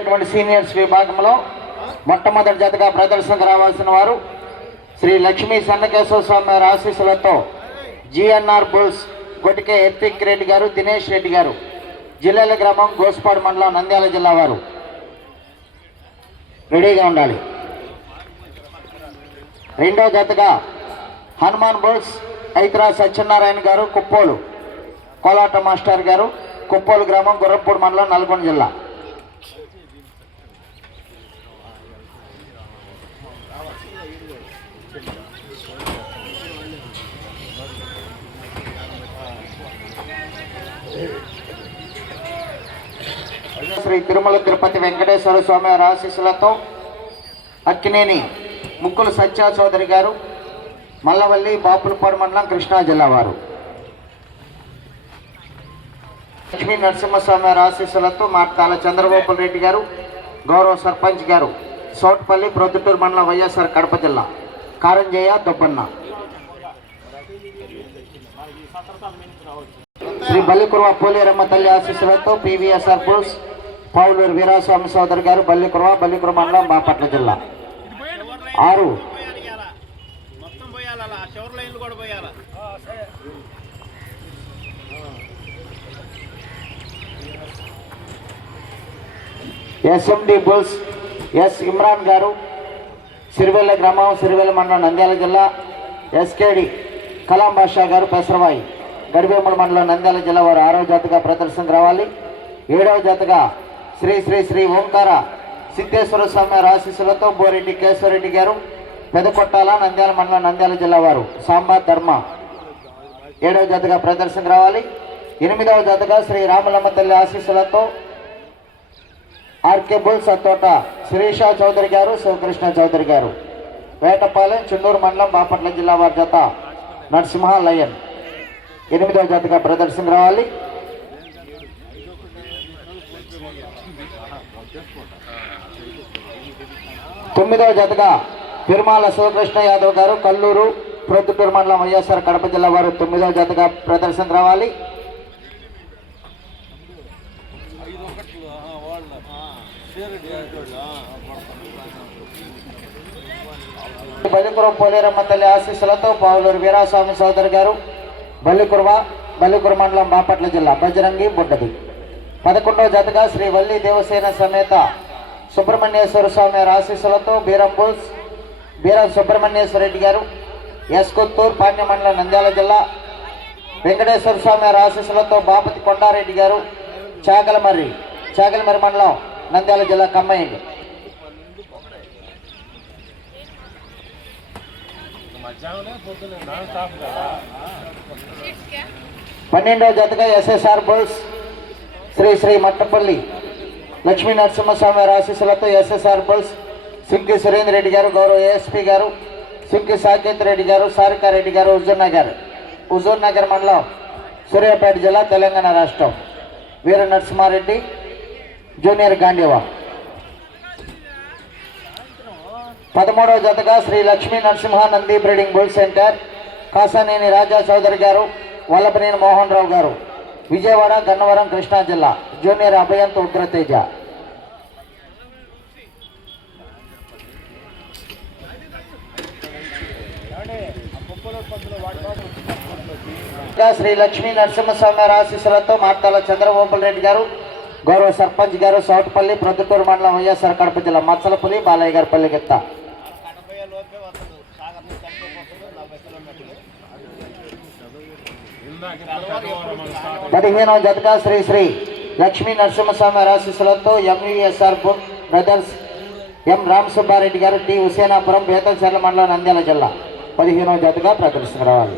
ఇటువంటి సీనియర్స్ విభాగంలో మొట్టమొదటి జతగా ప్రదర్శనకు రావాల్సిన వారు శ్రీ లక్ష్మీ సన్నకేశ్వర స్వామి వారి ఆశీస్సులతో జిఎన్ఆర్ బుల్స్ గొటికే ఎత్తిక్ రెడ్డి గారు దినేష్ రెడ్డి గారు జిల్లాల గ్రామం గోస్పాడు మండలం నంద్యాల జిల్లా వారు. రెడీగా ఉండాలి. రెండో జతగా హనుమాన్ బుల్స్ ఐతరా సత్యనారాయణ గారు కుప్పోలు కోలాట మాస్టర్ గారు కుప్పోలు గ్రామం గుర్రంపూడి మండలం నల్గొండ జిల్లా. శ్రీ తిరుమల తిరుపతి వెంకటేశ్వర స్వామి ఆశీస్సులతో అక్కినేని ముక్కుల సత్యా చౌదరి గారు మల్లవల్లి బాపులపాడు మండలం కృష్ణా జిల్లా వారు. లక్ష్మీ నరసింహస్వామి వారి ఆశీస్సులతో మార్తాల చంద్రబాబు రెడ్డి గారు గౌరవ సర్పంచ్ గారు సోట్పల్లి ప్రొద్దుటూరు మండలం వైఎస్ఆర్ కడప జిల్లా. కారంజయ్య దొబ్బన్న. శ్రీ బల్లికురవ పోలేరమ్మ తల్లి ఆశీస్సులతో పివిఎస్ఆర్ పురుష్ పౌలూరు వీరాస్వామి సోదరి గారు బల్లికురవ బల్లికుర మండలం బాపట్ల జిల్లా. ఆరు. మొత్తం ఎస్ఎండి బుల్స్ ఎస్ ఇమ్రాన్ గారు సిరివెల్ల గ్రామం సిరివెల్ల మండలం నంద్యాల జిల్లా ఎస్కేడి కలాం బాషా గారు పెసరవాయి. గడివేముల మండలం నంద్యాల జిల్లా వారు ఆరవ జాతగా ప్రదర్శనకు రావాలి. ఏడవ జాతగా శ్రీ శ్రీ శ్రీ ఓంకార సిద్ధేశ్వర స్వామి ఆశీస్సులతో బోరెడ్డి కేశవరెడ్డి గారు పెదకొట్టాల నంద్యాల మండలం నంద్యాల జిల్లా వారు సాంబా ధర్మ ఏడవ జాతగా ప్రదర్శనకు రావాలి. ఎనిమిదవ జాతగా శ్రీ రామలమ్మ తల్లి ఆశీస్సులతో ఆర్కేబుల్ సత్తోట శిరీష చౌదరి గారు శివకృష్ణ చౌదరి గారు. వేటపాలెం చెన్నూరు మండలం బాపట్ల జిల్లా వారి జత నరసింహ లయన్. ఎనిమిదవ జతగా ప్రదర్శన రావాలి. తొమ్మిదవ జతగా తిరుమల శివకృష్ణ యాదవ్ గారు కల్లూరు ప్రొద్దుటూరు మండలం వైఎస్ఆర్ కడప జిల్లా వారు తొమ్మిదవ జతగా ప్రదర్శన రావాలి. బల్లికురం పోలేరమ్మ తల్లి ఆశీస్సులతో పావులూరు వీరాస్వామి సోదరి గారు బల్లికుర్వ బల్లికుర మండలం బాపట్ల జిల్లా బజరంగి బుడ్డది. పదకొండవ జతగా శ్రీ వల్లి దేవసేన సమేత సుబ్రహ్మణ్యేశ్వర స్వామి ఆశీస్సులతో బీరంబుల్స్ బీరం సుబ్రహ్మణ్యేశ్వర రెడ్డి గారు ఎస్కొత్తూరు పాణ్య మండలం నంద్యాల జిల్లా వెంకటేశ్వర స్వామి ఆశీస్సులతో బాపతి కొండారెడ్డి గారు చాగలమర్రి చాగలమరి మండలం నంద్యాల జిల్లా కమ్మయ్యండి పన్నెండవ జతగా ఎస్ఎస్ఆర్ బుల్స్ శ్రీ శ్రీ మట్టపల్లి లక్ష్మీ నరసింహస్వామి వారి ఆశీస్సులతో ఎస్ఎస్ఆర్ బుల్స్ సింకి సురేంద్ర రెడ్డి గారు గౌరవ ఏఎస్పీ గారు సింకి సాకేత్ రెడ్డి గారు సారికారెడ్డి గారు హుజూర్ నగర్ హుజూర్ నగర్ మండలం సూర్యాపేట జిల్లా తెలంగాణ రాష్ట్రం. వీర నరసింహారెడ్డి జూనియర్ గాంధీవా. పదమూడవ జతగా Shri Lakshmi Narasimha Nandi breeding bull centre Kasaneni Raja Chowdary garu Vallabhaneni Mohan Rao garu. Vijayawada Gannavaram Krishna జిల్లా. జూనియర్ అభయంత్ ఉగ్రతేజ. ఇంకా శ్రీ లక్ష్మీ నరసింహస్వామి ఆశీస్సులతో మార్తాల చంద్రబాబు రెడ్డి గారు గౌరవ సర్పంచ్ గారు సౌట్పల్లి ప్రొద్దుటూరు మండలం వైఎస్ఆర్ కడప జిల్లా మచ్చలపల్లి బాలయ్య గారి పల్లి గిత్త పదిహేనవ జతగా శ్రీ శ్రీ లక్ష్మీ నరసింహస్వామి ఆశీస్సులతో ఎంవిఎస్ఆర్ బ్రదర్స్ ఎం రామసుబ్బారెడ్డి గారు టి హుసేనాపురం బేతల్చర్ల మండలం నంద్యాల జిల్లా పదిహేనవ జతగా ప్రదర్శన రావాలి.